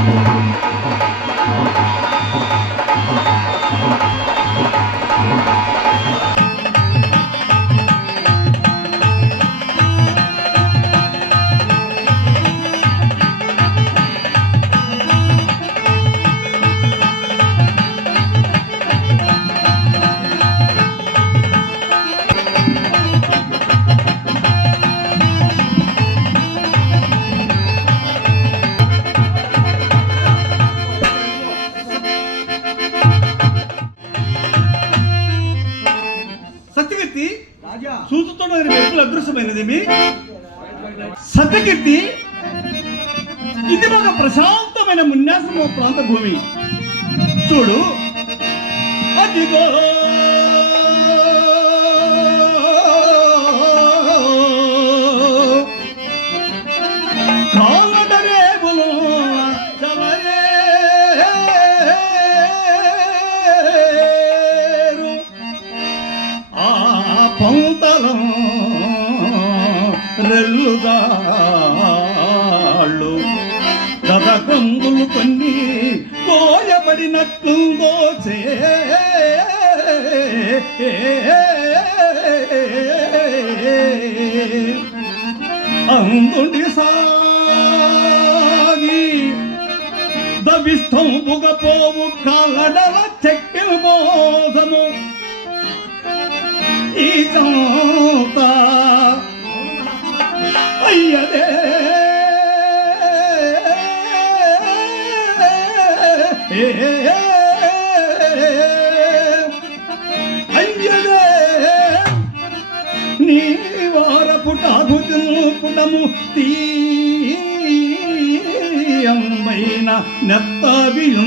సత్యకీర్తి చూచుతున్న వ్యక్తులు అదృశ్యమైనదేమి? సత్యకీర్తి ఇది ఒక ప్రశాంతమైన మున్యాసము ప్రాంత భూమి. చూడు అదిగో అందుండి సాగి దవిస్తంబుగ పోవు కాలడల చెక్కి మోసము ఈ చంత అయ్యదే పుటము తీయమైన నెత్తవియు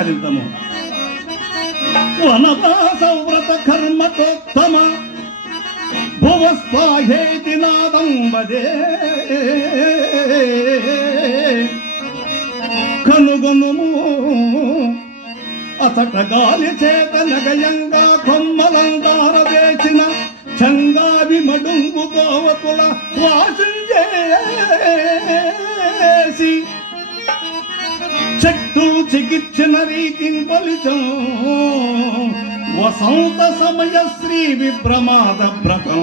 విచారిద్దాము. వనవాస వ్రత కర్మతోత్తమ భువస్వాహేతి నాదం వదే. కనుగొనుము అతట గాలి చేత నగయంగా కొమ్మలందార వేసిన చంగావి మడుంగు గోవకుల వాసం చేసి చెట్టు చికిత్సన రీతిని పలిచం వసంత సమయ శ్రీ విప్రమాద ప్రకం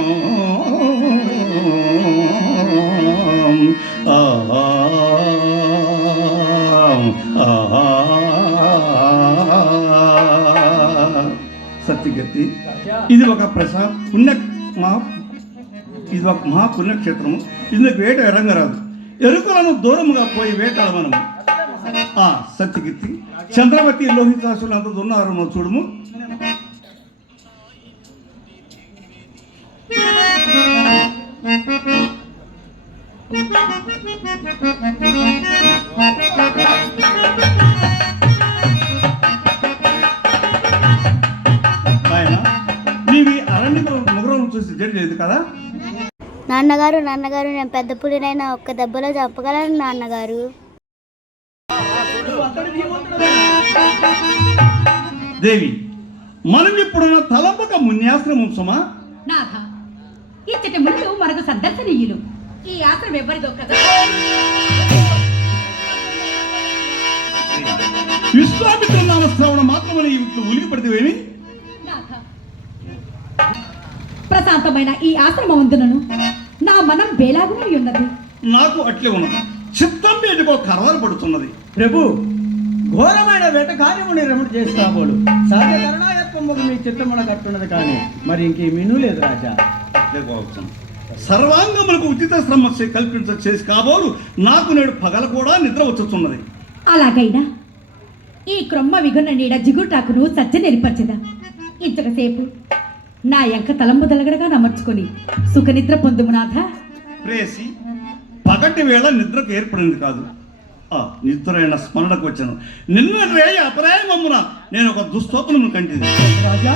సత్యగతి ఇది ఒక ప్రసా పుణ్య మహా ఇది ఒక మహా పుణ్యక్షేత్రము ఇందుకు వేట ఎరంగరాదు ఎరుకులను దూరముగా పోయి వేటాడమనము ఆ సత్యకీర్తి. చంద్రవతి లోహితాసులు అంత ఉన్నారు మనం చూడము. చూసి నాన్నగారు నాన్నగారు నేను పెద్ద పులినైనా ఒక్క దెబ్బలో చంపగలను నాన్నగారు. దేవి మనం ఇప్పుడున్న తలంపక మున్యాశ్రమం సుమా? నాథ ఇచ్చటి మునులు మనకు సందర్శనీయులు. ఈ ఆశ్రమం ఎవరిదో కదా విశ్వామిత్ర నామ శ్రవణ మాత్రమని ఇట్లు ఉలికి పడితేవేమి నాథ ప్రశాంతమైన ఈ ఆశ్రమం ఉందునను. నా మనం వేలాగునై ఉన్నది. నాకు అట్లే ఉన్నది. చిత్తం మీదకో కరవలు పడుతున్నది ప్రభు ఘోరమైన వేట కార్యముని రమణ చేసుకోబోలు సహజ కరుణాయత్వముకు మీ చిత్తమున కట్టున్నది కానీ మరి ఇంకేమీనూ లేదు రాజా. సర్వాంగములకు ఉచిత సమస్య కల్పించ చేసి కాబోలు నాకు నేడు పగల కూడా నిద్ర వచ్చుతున్నది అలాగైనా ఈ క్రొమ్మ విగున్న నీడ జిగుటాకును సజ్జ నెరిపరచదా? ఇంతకసేపు నా ఎంక తలంబు దలగడగా నమర్చుకొని సుఖనిద్ర పొందుము నాథ. ప్రేసి పగటి వేళ నిద్రకు ఏర్పడింది కాదు. నిద్రైన స్మరణకు వచ్చాను. నిన్న రేయ అపరాయమమ్మున నేను ఒక దుస్తోపనము కంటిది. రాజా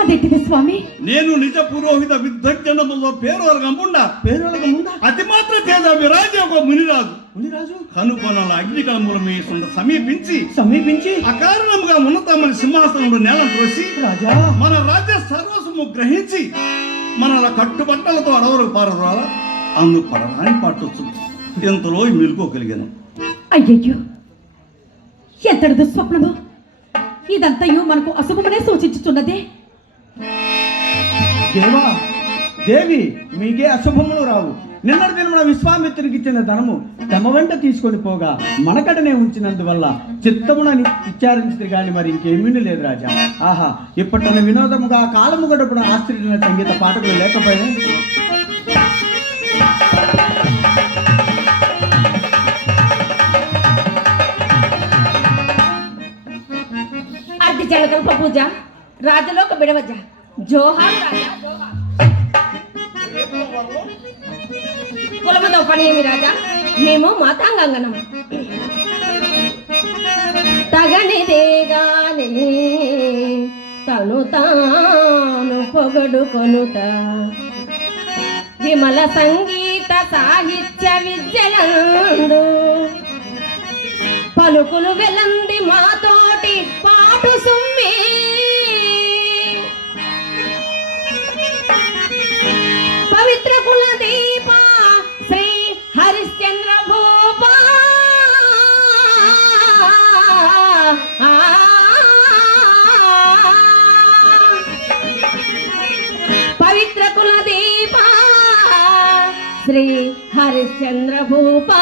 అదెట్టిది స్వామి? నేను నిజ పురోహిత విద్వజ్జనములో పేరు వరగంపుండా పేరులకు ముందా అతి మాత్ర తేజ విరాజ ఒక మునిరాజు. మునిరాజు? కనుకొనల అగ్నికళముల మీ సుండ సమీపించి సమీపించి? అకారణముగా ఉన్నతమని సింహాసనముడు నేల త్రోసి రాజా? మన రాజ్య సర్వస్వము గ్రహించి మనల కట్టుబట్టలతో అడవులకు పారద్రోల అందు పడరాని పట్టొచ్చు ఎంతలో మెలుకోగలిగాను అయ్యయ్యో! ఎంతటి దుస్వప్నమో ఇదంతయు మనకు అశుభమనే సూచించుతున్నదే దేవా దేవి మీకే అశుభములు రావు. నిన్నటి దినమున విశ్వామిత్రునికి ఇచ్చిన ధనము తమ వెంట తీసుకొని పోగా మనకటనే ఉంచినందువల్ల చిత్తమునని విచారించింది కానీ మరి ఇంకేమీ లేదు రాజా. ఆహా ఇప్పటిన వినోదముగా కాలము గడుపున ఆశ్చర్యమైన సంగీత పాటలు లేకపోయినా పూజ రాజలోక బిడవజ జోహార్ రాజా. కులమతో పని ఏమి రాజా? మేము మాతాంగంగనం. తగనిదేగాని తను తాను పొగడుకొనుట విమల సంగీత సాహిత్య విద్యలందు పలుకులు వెలంది మాతో శ్రీ హరిశ్చంద్ర భూపా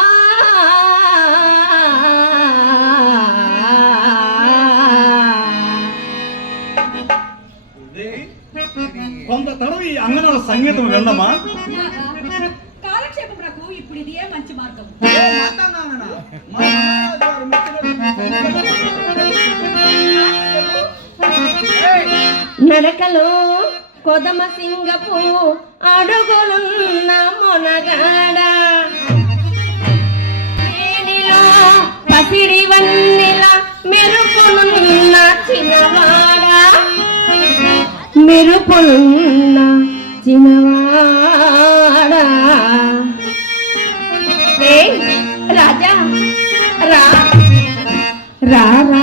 కొంత తడవ ఈ అంగనాల సంగీతం విందమా? కాలక్షేపమునకు ఇప్పుడు ఇదే మంచి మార్గం. నడకలో కొదమ సింగపు అడుగులున్న మొనగాడ. వేడిలో పసిడి వన్నెల మెరుపునున్న చిన్నవాడ. మెరుపునున్న చిన్నవాడ. రాజా రా. రా రా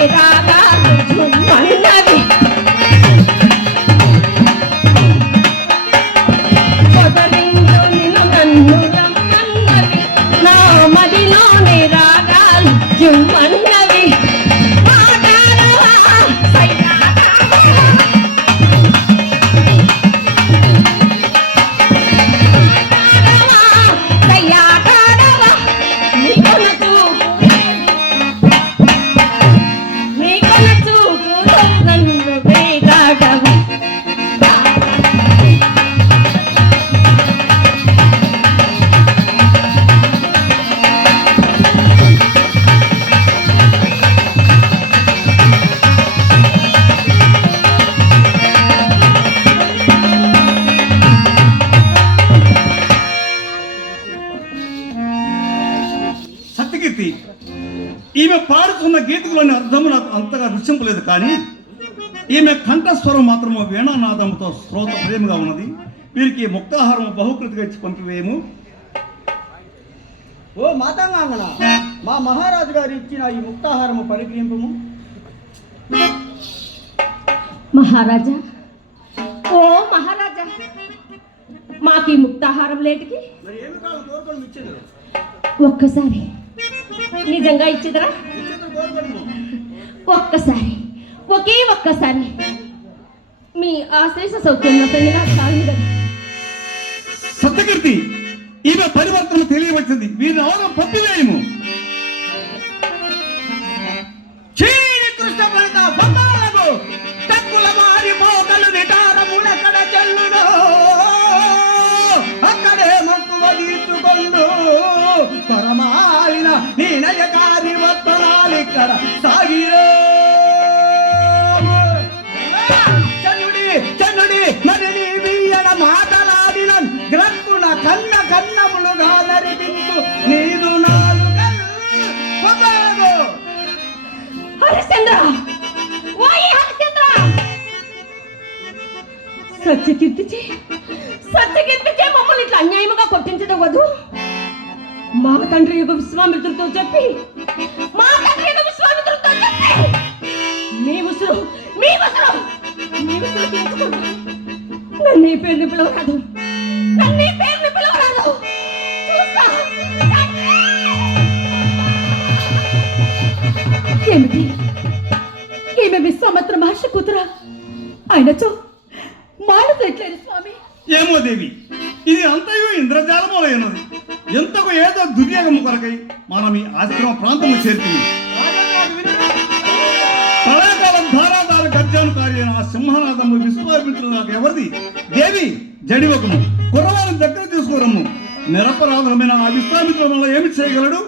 Yeah. సత్యకీర్తి ఈమె పాడుతున్న గీతలోని అర్థము నాకు అంతగా రుచింపలేదు కానీ ఈమె కంఠస్వరం మాత్రము వీణానాదముతో శ్రోత ప్రేమగా ఉన్నది. వీరికి ముక్తాహారం బహుకృతిగా ఇచ్చి పంపివేయము. ఓ మాతాంగాంగన మా మహారాజు గారు ఇచ్చిన ఈ ముక్తాహారము పరిగ్రహింపము మహారాజా ఓ మహారాజా మాకు ఈ ముక్తాహారం లేటికి? ఒక్కసారి నిజంగా ఇచ్చిద్రా? ఒక్కసారి ఒకే ఒక్కసారి. మీ ఆశ్లేష సౌఖ్యం సత్యకీర్తి ఈమె పరివర్తన తెలియవచ్చింది వీరిని ఎవరో పంపివేయము సత్యకీర్తిచే సత్యకీర్తిచే మమ్మల్ని ఇట్లా అన్యాయముగా కొట్టించడం వద్దు మా తండ్రి యొక్క విశ్వామిత్రుడితో చెప్పి మా తండ్రి యొక్క విశ్వామిత్రుడితో చెప్పి! మీ ఉసురు మీ ఉసురు! మీ ఉసురు తీర్చుకుంటా. నన్ను ఈ పేరుని పిలవరాదు. నన్ను ఈ పేరుని పిలవరాదు. చూస్తా. ఏమిటి? ఈమె విశ్వామిత్ర మహర్షి కూతురా. ఆయనచో మాడతట్లేదు స్వామి? ఏమో దేవి ఇది అంతయు ఇంద్రజాలములైనది ఎంతకు ఏదో దుర్యోగం కొరకై మనం ఈ ఆశ్రమ ప్రాంతము చేరుతుంది. ప్రళయకాలం ధారాధార గర్జాను కార్యైన ఆ సింహనాథము విశ్వామిత్రుడు నాకు ఎవరిది? దేవి జడివకము. కుర్రవారిని దగ్గర తీసుకురమ్ము. నిరపరాధమైన ఆ విశ్వామిత్రుల ఏమి చేయగలడు?